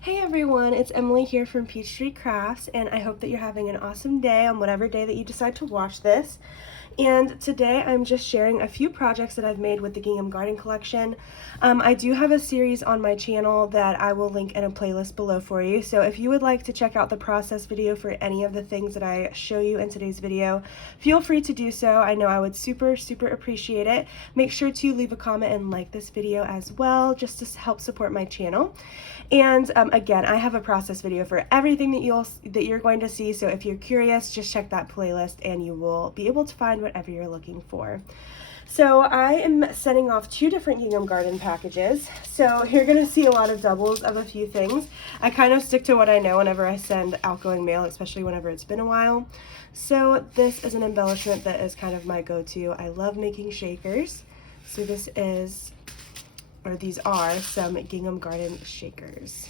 Hey everyone, it's Emily here from Peachtree Crafts, and I hope that you're having an awesome day on whatever day that you decide to watch this. And today I'm just sharing a few projects that I've made with the Gingham Garden collection. I do have a series on my channel that I will link in a playlist below for you, so if you would like to check out the process video for any of the things that I show you in today's video, feel free to do so. I know I would super appreciate it. Make sure to leave a comment and like this video as well, just to help support my channel. And again, I have a process video for everything that you're going to see, so if you're curious, just check that playlist and you will be able to find whatever you're looking for. So I am sending off 2 different Gingham Garden packages, so you're going to see a lot of doubles of a few things. I kind of stick to what I know whenever I send outgoing mail, especially whenever it's been a while. So this is an embellishment that is kind of my go-to. I love making shakers, so these are some Gingham Garden shakers.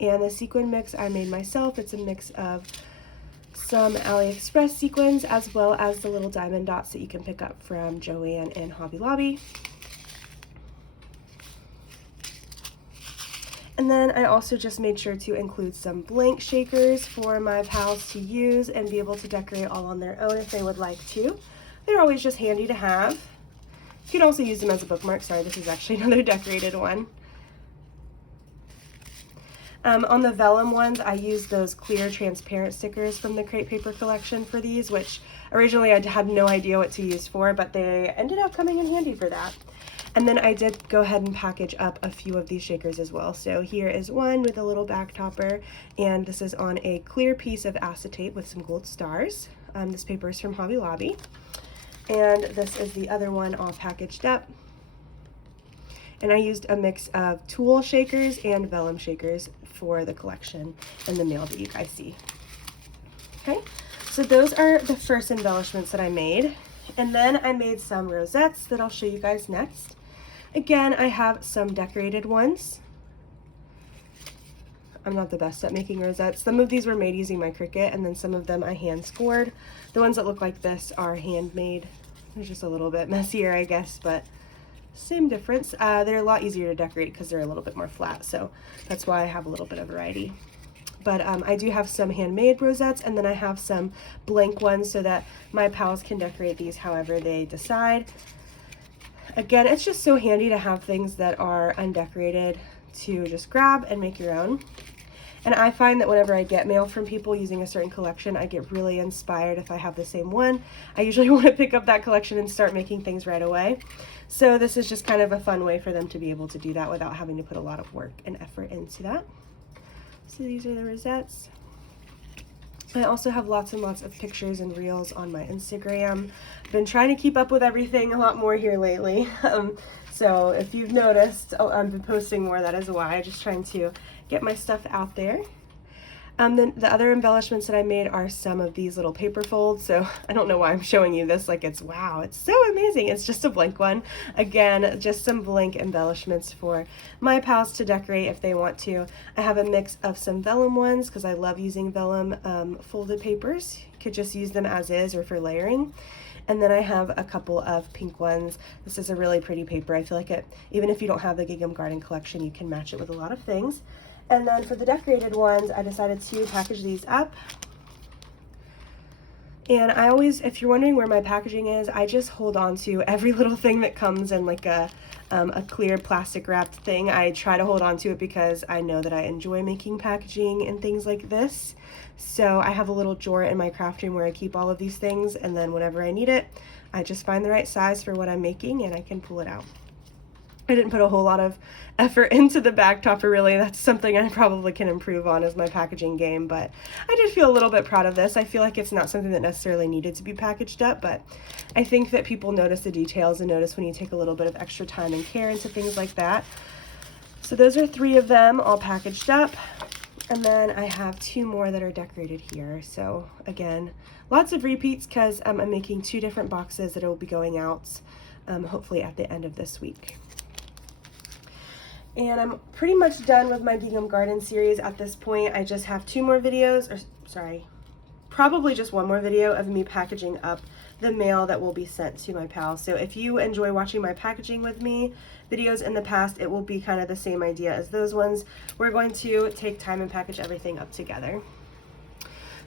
And the sequin mix I made myself. It's a mix of some AliExpress sequins as well as the little diamond dots that you can pick up from Joann and Hobby Lobby. And then I also just made sure to include some blank shakers for my pals to use and be able to decorate all on their own if they would like to. They're always just handy to have. You can also use them as a bookmark. Sorry, this is actually another decorated one. On the vellum ones, I used those clear transparent stickers from the Crate Paper collection for these, which originally I had no idea what to use for, but they ended up coming in handy for that. And then I did go ahead and package up a few of these shakers as well. So here is one with a little back topper, and this is on a clear piece of acetate with some gold stars. This paper is from Hobby Lobby. And this is the other one all packaged up. And I used a mix of tulle shakers and vellum shakers for the collection and the mail that you guys see. Okay, so those are the first embellishments that I made. And then I made some rosettes that I'll show you guys next. Again, I have some decorated ones. I'm not the best at making rosettes. Some of these were made using my Cricut, and then some of them I hand scored. The ones that look like this are handmade. They're just a little bit messier, I guess, but same difference. They're a lot easier to decorate because they're a little bit more flat, so that's why I have a little bit of variety. But I do have some handmade rosettes, and then I have some blank ones so that my pals can decorate these however they decide. Again, it's just so handy to have things that are undecorated to just grab and make your own. And I find that whenever I get mail from people using a certain collection, I get really inspired if I have the same one. I usually want to pick up that collection and start making things right away. So this is just kind of a fun way for them to be able to do that without having to put a lot of work and effort into that. So these are the rosettes. I also have lots and lots of pictures and reels on my Instagram. I've been trying to keep up with everything a lot more here lately. So if you've noticed, I've been posting more, that is why. I'm just trying to get my stuff out there. Then the other embellishments that I made are some of these little paper folds. So I don't know why I'm showing you this like it's wow, it's so amazing. It's just a blank one. Again, just some blank embellishments for my pals to decorate if they want to. I have a mix of some vellum ones because I love using vellum folded papers. You could just use them as is or for layering. And then I have a couple of pink ones. This is a really pretty paper. I feel like even if you don't have the Gingham Garden collection, you can match it with a lot of things. And then for the decorated ones, I decided to package these up. And I always, if you're wondering where my packaging is, I just hold on to every little thing that comes in like a clear plastic wrapped thing. I try to hold on to it because I know that I enjoy making packaging and things like this. So I have a little drawer in my craft room where I keep all of these things, and then whenever I need it, I just find the right size for what I'm making and I can pull it out. I didn't put a whole lot of effort into the back topper really. That's something I probably can improve on, is my packaging game, but I did feel a little bit proud of this. I feel like it's not something that necessarily needed to be packaged up, but I think that people notice the details and notice when you take a little bit of extra time and care into things like that. So those are 3 of them all packaged up. And then I have 2 more that are decorated here. So again, lots of repeats because I'm making 2 different boxes that will be going out hopefully at the end of this week. And I'm pretty much done with my Gingham Garden series at this point. I just have 2 more videos, or sorry, probably just 1 more video of me packaging up the mail that will be sent to my pals. So if you enjoy watching my packaging with me videos in the past, it will be kind of the same idea as those ones. We're going to take time and package everything up together.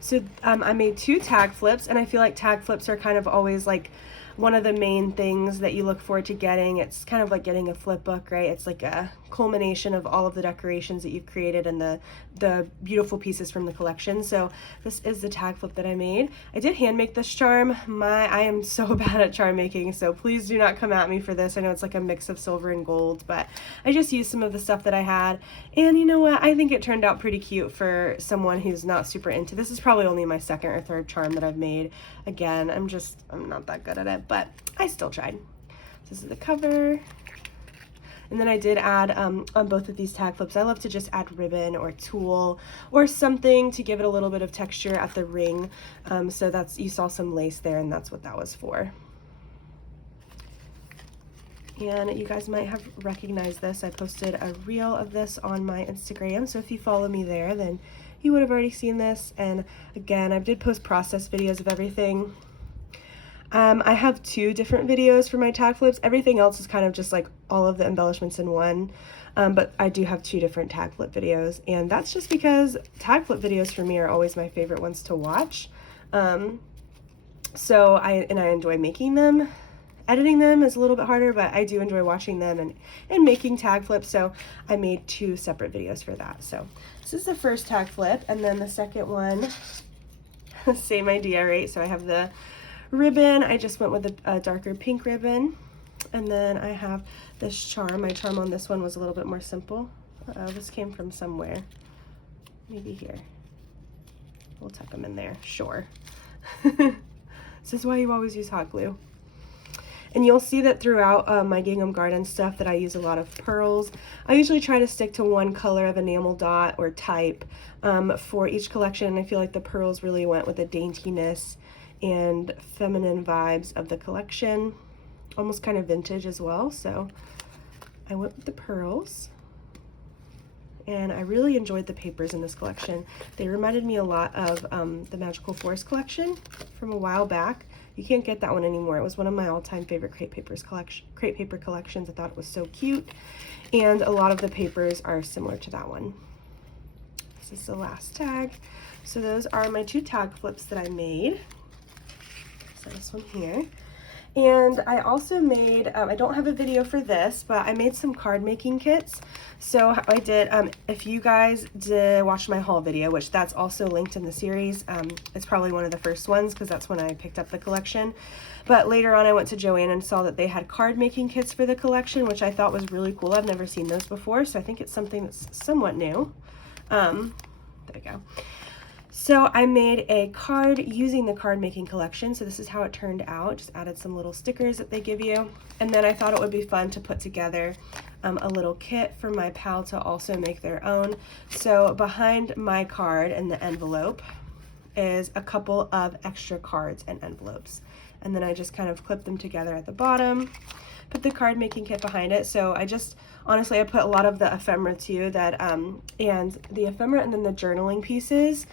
So I made 2 tag flips, and I feel like tag flips are kind of always like one of the main things that you look forward to getting. It's kind of like getting a flip book, right? It's like a culmination of all of the decorations that you've created and the beautiful pieces from the collection. So this is the tag flip that I made. I did hand make this charm. I am so bad at charm making, so please do not come at me for this. I know it's like a mix of silver and gold, but I just used some of the stuff that I had, and you know what? I think it turned out pretty cute for someone who's not super into this. Is probably only my 2nd or 3rd charm that I've made. Again, I'm not that good at it, but I still tried. This is the cover. And then I did add, on both of these tag flips, I love to just add ribbon or tulle or something to give it a little bit of texture at the ring. So you saw some lace there, and that's what that was for. And you guys might have recognized this. I posted a reel of this on my Instagram, so if you follow me there, then you would have already seen this. And again, I did post process videos of everything. I have 2 different videos for my tag flips. Everything else is kind of just like all of the embellishments in one, but I do have 2 different tag flip videos, and that's just because tag flip videos for me are always my favorite ones to watch. So I enjoy making them. Editing them is a little bit harder, but I do enjoy watching them and making tag flips, so I made 2 separate videos for that. So this is the first tag flip, and then the second one, same idea, right? So I have the ribbon. I just went with a darker pink ribbon, and then I have this charm. My charm on this one was a little bit more simple. This came from somewhere, maybe here. We'll tuck them in there, sure. This is why you always use hot glue. And you'll see that throughout my Gingham Garden stuff that I use a lot of pearls. I usually try to stick to one color of enamel dot or type for each collection. I feel like the pearls really went with the daintiness and feminine vibes of the collection, almost kind of vintage as well. So I went with the pearls, and I really enjoyed the papers in this collection. They reminded me a lot of the Magical Forest collection from a while back. You can't get that one anymore. It was one of my all-time favorite crepe paper collections. I thought it was so cute, and a lot of the papers are similar to that one. This is the last tag. So those are my 2 tag flips that I made. So this one here. And I also made, I don't have a video for this, but I made some card making kits. So I did, if you guys did watch my haul video, which that's also linked in the series, it's probably one of the first ones because that's when I picked up the collection. But later on I went to Joann and saw that they had card making kits for the collection, which I thought was really cool. I've never seen those before, so I think it's something that's somewhat new. There we go. So I made a card using the card making collection. So this is how it turned out. Just added some little stickers that they give you. And then I thought it would be fun to put together a little kit for my pal to also make their own. So behind my card in the envelope is a couple of extra cards and envelopes. And then I just kind of clip them together at the bottom, put the card making kit behind it. So I just, honestly, I put a lot of the ephemera too, and the ephemera and then the journaling pieces.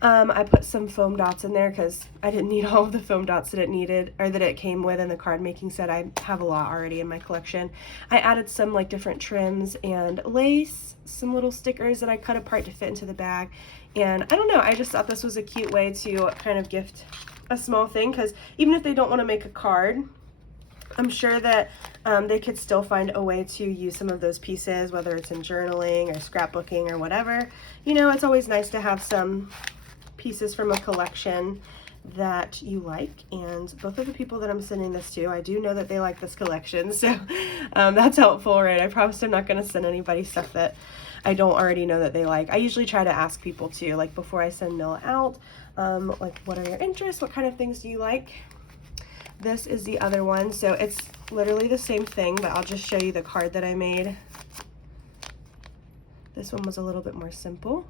I put some foam dots in there because I didn't need all of the foam dots that it needed, or that it came with in the card making set. I have a lot already in my collection. I added some like different trims and lace, some little stickers that I cut apart to fit into the bag. And I don't know, I just thought this was a cute way to kind of gift a small thing, because even if they don't want to make a card, I'm sure that they could still find a way to use some of those pieces, whether it's in journaling or scrapbooking or whatever. You know, it's always nice to have some pieces from a collection that you like, and both of the people that I'm sending this to, I do know that they like this collection, so that's helpful, right? I promise I'm not going to send anybody stuff that I don't already know that they like. I usually try to ask people too, like before I send mail out, like what are your interests, what kind of things do you like? This is the other one, so it's literally the same thing, but I'll just show you the card that I made. This one was a little bit more simple.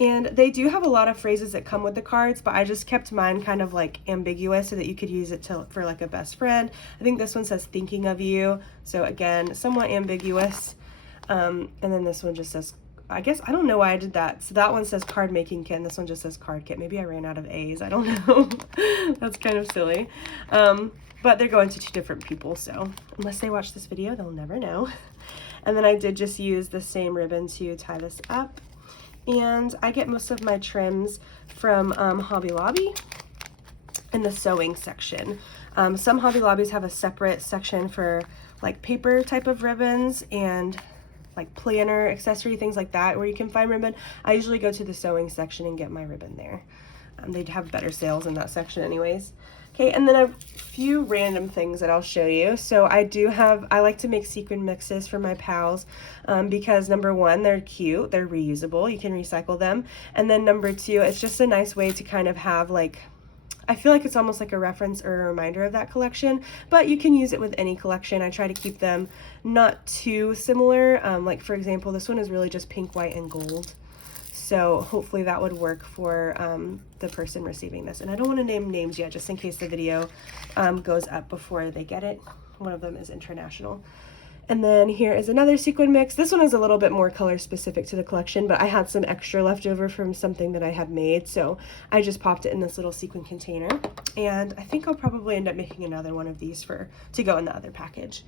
And they do have a lot of phrases that come with the cards, but I just kept mine kind of like ambiguous so that you could use it for like a best friend. I think this one says thinking of you, so again, somewhat ambiguous. And then this one just says I guess, I don't know why I did that. So that one says card making kit, and this one just says card kit. Maybe I ran out of A's. I don't know. That's kind of silly. But they're going to 2 different people, so unless they watch this video, they'll never know. And then I did just use the same ribbon to tie this up. And I get most of my trims from Hobby Lobby in the sewing section. Some Hobby Lobbies have a separate section for like paper type of ribbons and like planner, accessory, things like that, where you can find ribbon. I usually go to the sewing section and get my ribbon there. They'd have better sales in that section anyways. Okay, and then a few random things that I'll show you. So I like to make sequin mixes for my pals because number one, they're cute, they're reusable, you can recycle them. And then number two, it's just a nice way to kind of have like, I feel like it's almost like a reference or a reminder of that collection, but you can use it with any collection. I try to keep them not too similar. Like for example, this one is really just pink, white, and gold. So hopefully that would work for the person receiving this. And I don't want to name names yet, just in case the video goes up before they get it. One of them is international. And then here is another sequin mix. This one is a little bit more color specific to the collection, but I had some extra left over from something that I had made, so I just popped it in this little sequin container. And I think I'll probably end up making another one of these to go in the other package.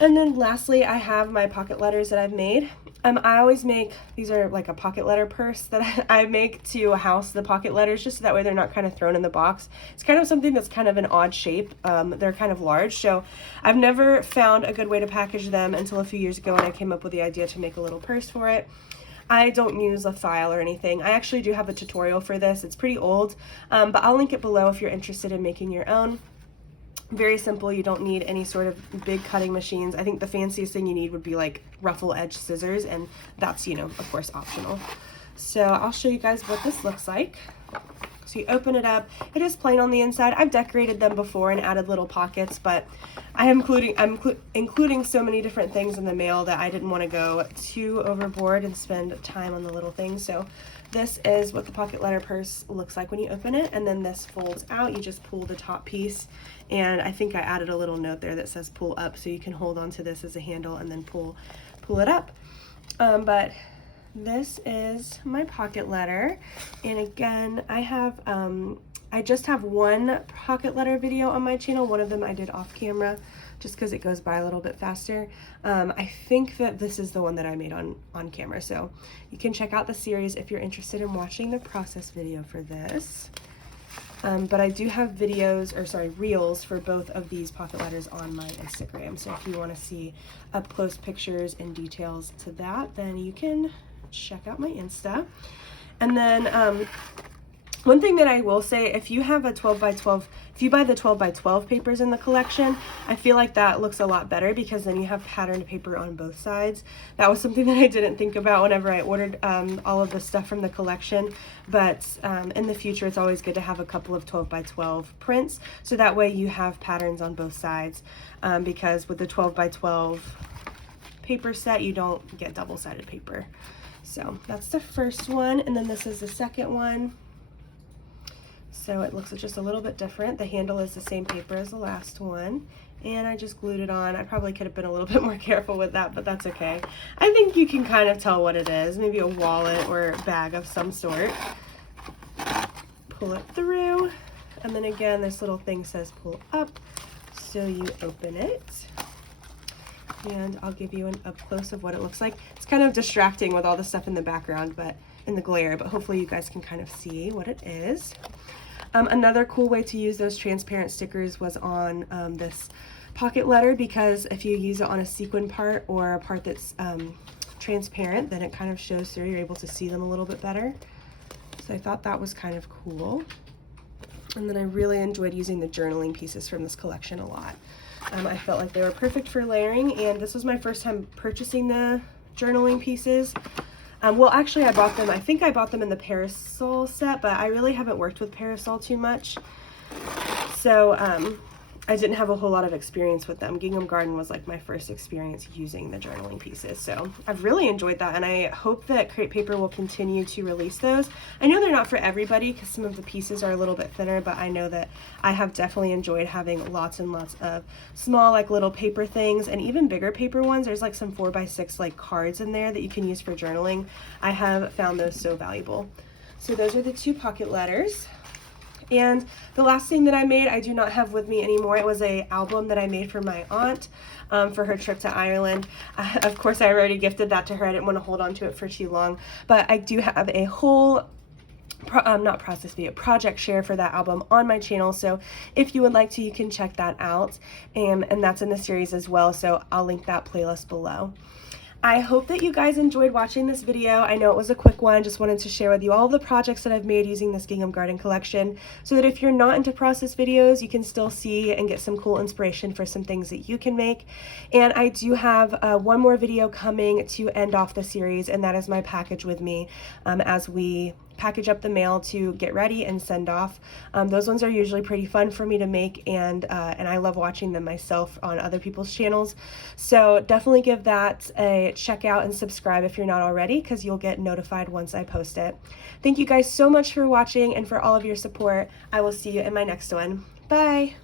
And then lastly, I have my pocket letters that I've made. I always make, these are like a pocket letter purse that I make to house the pocket letters, just so that way they're not kind of thrown in the box. It's kind of something that's kind of an odd shape. They're kind of large, so I've never found a good way to package them until a few years ago when I came up with the idea to make a little purse for it. I don't use a file or anything. I actually do have a tutorial for this. It's pretty old, but I'll link it below if you're interested in making your own. Very simple. You don't need any sort of big cutting machines. I think the fanciest thing you need would be like ruffle edge scissors, and that's, you know, of course optional. So I'll show you guys what this looks like. So you open it up. It is plain on the inside. I've decorated them before and added little pockets, but I'm including so many different things in the mail that I didn't want to go too overboard and spend time on the little things. So this is what the pocket letter purse looks like when you open it, and then this folds out. You just pull the top piece, and I think I added a little note there that says pull up, so you can hold on to this as a handle and then pull it up. But this is my pocket letter, and again, I just have one pocket letter video on my channel. One of them I did off camera just because it goes by a little bit faster. I think that this is the one that I made on camera, so you can check out the series if you're interested in watching the process video for this. But I do have reels for both of these pocket letters on my Instagram, so if you want to see up close pictures and details to that, then you can check out my Insta. And then one thing that I will say, if you have a 12 by 12, if you buy the 12 by 12 papers in the collection, I feel like that looks a lot better because then you have patterned paper on both sides. That was something that I didn't think about whenever I ordered all of the stuff from the collection, but in the future it's always good to have a couple of 12 by 12 prints, so that way you have patterns on both sides, because with the 12 by 12 paper set you don't get double-sided paper. So that's the first one, and then this is the second one. So it looks just a little bit different. The handle is the same paper as the last one, and I just glued it on. I probably could have been a little bit more careful with that, but that's okay. I think you can kind of tell what it is, maybe a wallet or a bag of some sort. Pull it through, and then again, this little thing says pull up, so you open it. And I'll give you an up close of what it looks like. It's kind of distracting with all the stuff in the background, but in the glare, but hopefully you guys can kind of see what it is. Another cool way to use those transparent stickers was on this pocket letter, because if you use it on a sequin part or a part that's transparent, then it kind of shows through. You're able to see them a little bit better. So I thought that was kind of cool. And then I really enjoyed using the journaling pieces from this collection a lot. I felt like they were perfect for layering, and this was my first time purchasing the journaling pieces. Well, actually I think I bought them in the parasol set, but I really haven't worked with parasol too much. So I didn't have a whole lot of experience with them. Gingham Garden was like my first experience using the journaling pieces. So I've really enjoyed that, and I hope that Crate Paper will continue to release those. I know they're not for everybody because some of the pieces are a little bit thinner, but I know that I have definitely enjoyed having lots and lots of small like little paper things, and even bigger paper ones. There's like some 4x6 like cards in there that you can use for journaling. I have found those so valuable. So those are the 2 pocket letters. And the last thing that I made, I do not have with me anymore. It was an album that I made for my aunt for her trip to Ireland. Of course, I already gifted that to her. I didn't want to hold on to it for too long. But I do have a whole project share for that album on my channel. So if you would like to, you can check that out. And that's in the series as well. So I'll link that playlist below. I hope that you guys enjoyed watching this video. I know it was a quick one. Just wanted to share with you all the projects that I've made using this Gingham Garden collection, so that if you're not into process videos, you can still see and get some cool inspiration for some things that you can make. And I do have one more video coming to end off the series, and that is my package with me as we package up the mail to get ready and send off. Those ones are usually pretty fun for me to make, and I love watching them myself on other people's channels. So definitely give that a check out and subscribe if you're not already, because you'll get notified once I post it. Thank you guys so much for watching and for all of your support. I will see you in my next one. Bye!